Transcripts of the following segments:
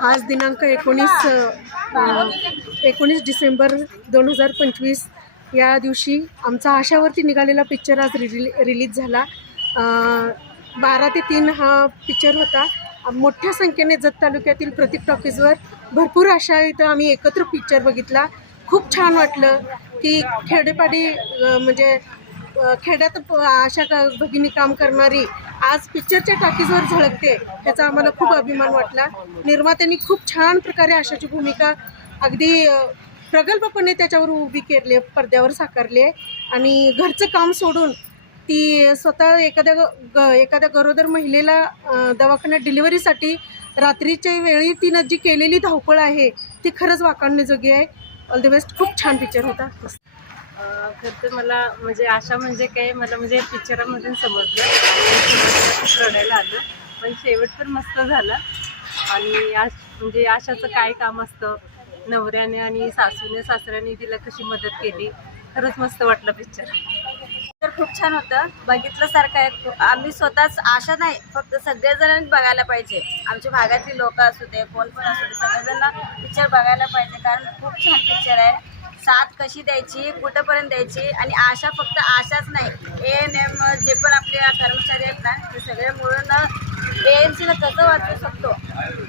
आज दिनांक एकोणीस एकोणीस डिसेंबर दोन हजार पंचवीस या दिवशी आमचा आशावरती निघालेला पिक्चर आज रिली रिलीज झाला. बारा ते तीन हा पिक्चर होता. मोठ्या संख्येने जत तालुक्यातील प्रतीक टॉकीजवर भरपूर अशा इथं आम्ही एकत्र पिक्चर बघितला. खूप छान वाटलं की खेडेपाडी म्हणजे खेड्यात प- अशा का भगिनी काम करणारी आज पिक्चरच्या टाकीजवर झळकते त्याचा आम्हाला खूप अभिमान वाटला. निर्मात्यांनी खूप छान प्रकारे आशाची भूमिका अगदी प्रगल्भपणे त्याच्यावर उभी केली पडद्यावर साकारली आणि घरचं काम सोडून ती स्वतः एखाद्या ग- ग एखाद्या गरोदर महिलेला दवाखान्यात डिलिव्हरीसाठी रात्रीच्या वेळी तिनं जी केलेली धावपळ आहे ती खरंच वाकाडण्याजोगी आहे. ऑल द बेस्ट खूप छान पिक्चर होता. खरं तर मला म्हणजे आशा म्हणजे काय मला म्हणजे पिक्चरामधून समजलं. रडायला आलं. पण शेवट तर मस्त झाला. आणि आश म्हणजे आशाचं काय काम असतं? नवऱ्याने आणि सासूने सासऱ्याने तिला कशी मदत केली? खरंच मस्त वाटलं पिक्चर खूप छान होतं. बघितल्यासारखं आहे. आम्ही स्वतःच आशा नाही फक्त सगळेजण बघायला पाहिजे. आमच्या भागातली लोक असू दे कोण पण असू दे सगळेजण पिक्चर बघायला पाहिजे. कारण खूप छान पिक्चर आहे. साथ कशी द्यायची कुठंपर्यंत द्यायची आणि आशा फक्त आशाच नाही. ए एन एम जे पण आपले कर्मचारी आहेत ना ते सगळे मिळून ए एन सीला कसं वाचू शकतो?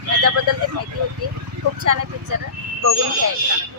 त्याच्याबद्दल ती माहिती होती. खूप छान आहे पिक्चर बघून घ्यायचा.